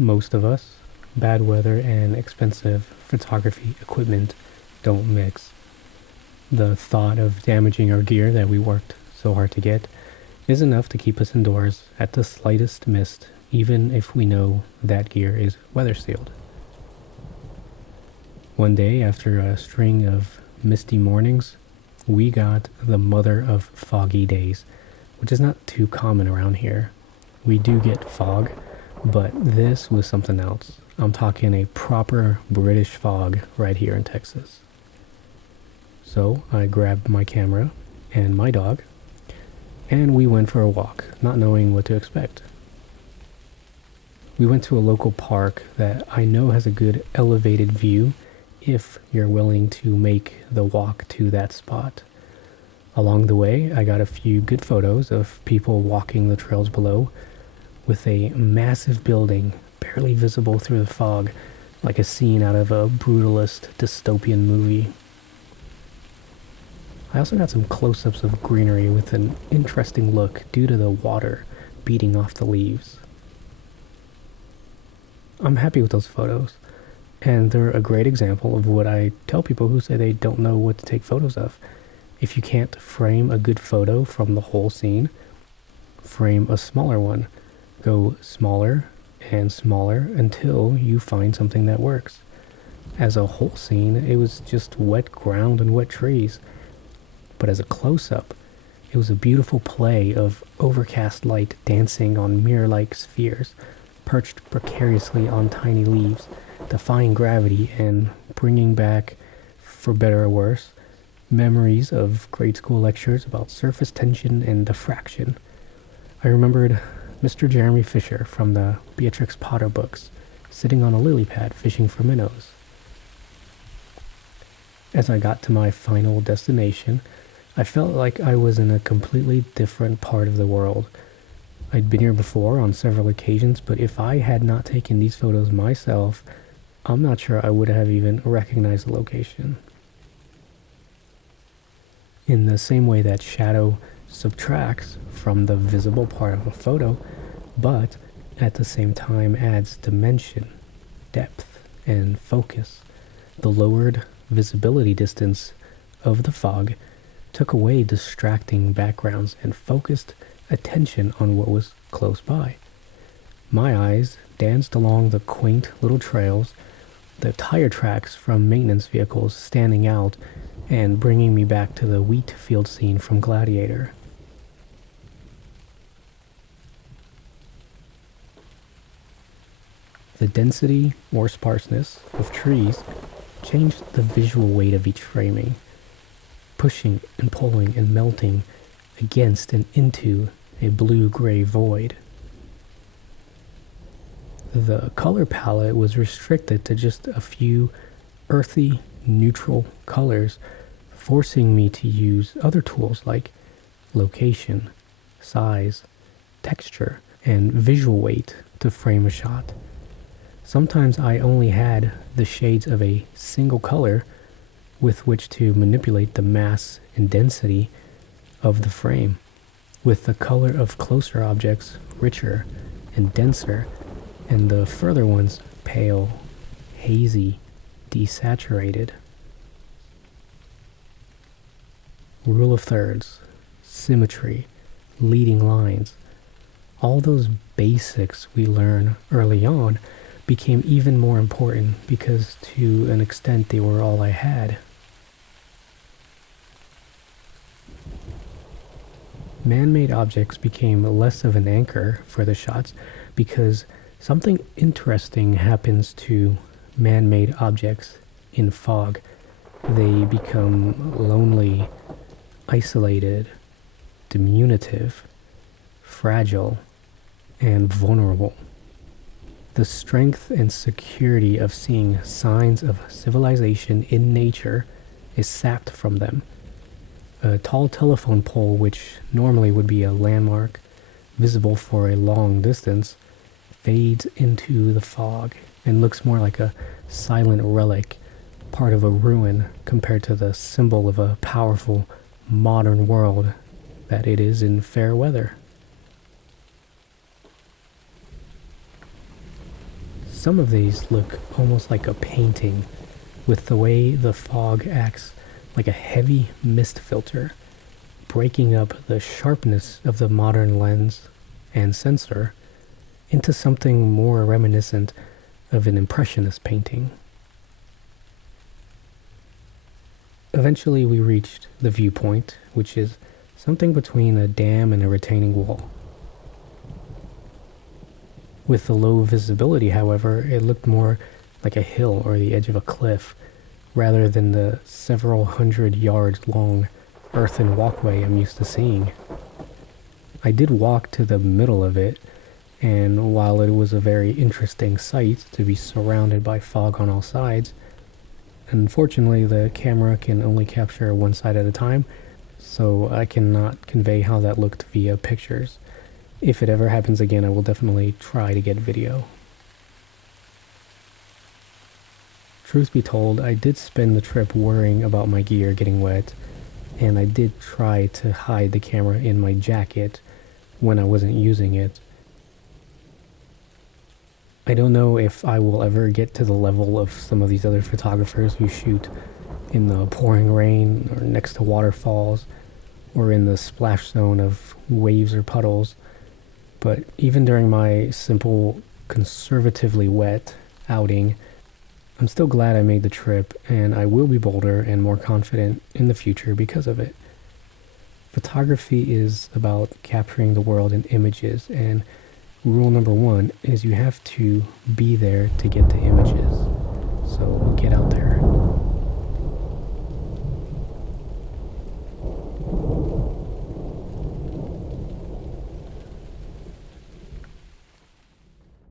most of us, bad weather and expensive photography equipment don't mix. The thought of damaging our gear that we worked so hard to get is enough to keep us indoors at the slightest mist, even if we know that gear is weather sealed. One day, after a string of misty mornings, we got the mother of foggy days, which is not too common around here. We do get fog, but this was something else. I'm talking a proper British fog right here in Texas. So I grabbed my camera and my dog, and we went for a walk, not knowing what to expect. We went to a local park that I know has a good elevated view if you're willing to make the walk to that spot. Along the way, I got a few good photos of people walking the trails below, with a massive building barely visible through the fog, like a scene out of a brutalist dystopian movie. I also got some close-ups of greenery with an interesting look due to the water beating off the leaves. I'm happy with those photos, and they're a great example of what I tell people who say they don't know what to take photos of. If you can't frame a good photo from the whole scene, frame a smaller one. Go smaller and smaller until you find something that works. As a whole scene, it was just wet ground and wet trees. But as a close-up, it was a beautiful play of overcast light dancing on mirror-like spheres, perched precariously on tiny leaves, defying gravity and bringing back, for better or worse, memories of grade school lectures about surface tension and diffraction. I remembered Mr. Jeremy Fisher from the Beatrix Potter books, sitting on a lily pad fishing for minnows. As I got to my final destination, I felt like I was in a completely different part of the world. I'd been here before on several occasions, but if I had not taken these photos myself, I'm not sure I would have even recognized the location. In the same way that shadow subtracts from the visible part of a photo, but at the same time adds dimension, depth, and focus, the lowered visibility distance of the fog took away distracting backgrounds and focused attention on what was close by. My eyes danced along the quaint little trails, the tire tracks from maintenance vehicles standing out and bringing me back to the wheat field scene from Gladiator. The density or sparseness of trees changed the visual weight of each framing, pushing and pulling and melting against and into a blue-gray void. The color palette was restricted to just a few earthy, neutral colors, forcing me to use other tools like location, size, texture, and visual weight to frame a shot. Sometimes I only had the shades of a single color with which to manipulate the mass and density of the frame, with the color of closer objects richer and denser, and the further ones pale, hazy, desaturated. Rule of thirds, symmetry, leading lines, all those basics we learn early on became even more important because to an extent they were all I had. Man-made objects became less of an anchor for the shots because something interesting happens to man-made objects in fog. They become lonely, isolated, diminutive, fragile, and vulnerable. The strength and security of seeing signs of civilization in nature is sapped from them. A tall telephone pole, which normally would be a landmark, visible for a long distance, fades into the fog and looks more like a silent relic, part of a ruin compared to the symbol of a powerful, modern world that it is in fair weather. Some of these look almost like a painting, with the way the fog acts like a heavy mist filter, breaking up the sharpness of the modern lens and sensor into something more reminiscent of an impressionist painting. Eventually we reached the viewpoint, which is something between a dam and a retaining wall. With the low visibility, however, it looked more like a hill or the edge of a cliff, rather than the several hundred yards long earthen walkway I'm used to seeing. I did walk to the middle of it, and while it was a very interesting sight to be surrounded by fog on all sides, unfortunately the camera can only capture one side at a time, so I cannot convey how that looked via pictures. If it ever happens again, I will definitely try to get video. Truth be told, I did spend the trip worrying about my gear getting wet, and I did try to hide the camera in my jacket when I wasn't using it. I don't know if I will ever get to the level of some of these other photographers who shoot in the pouring rain or next to waterfalls or in the splash zone of waves or puddles. But even during my simple, conservatively wet outing, I'm still glad I made the trip, and I will be bolder and more confident in the future because of it. Photography is about capturing the world in images, and rule number one is you have to be there to get the images. So get out there.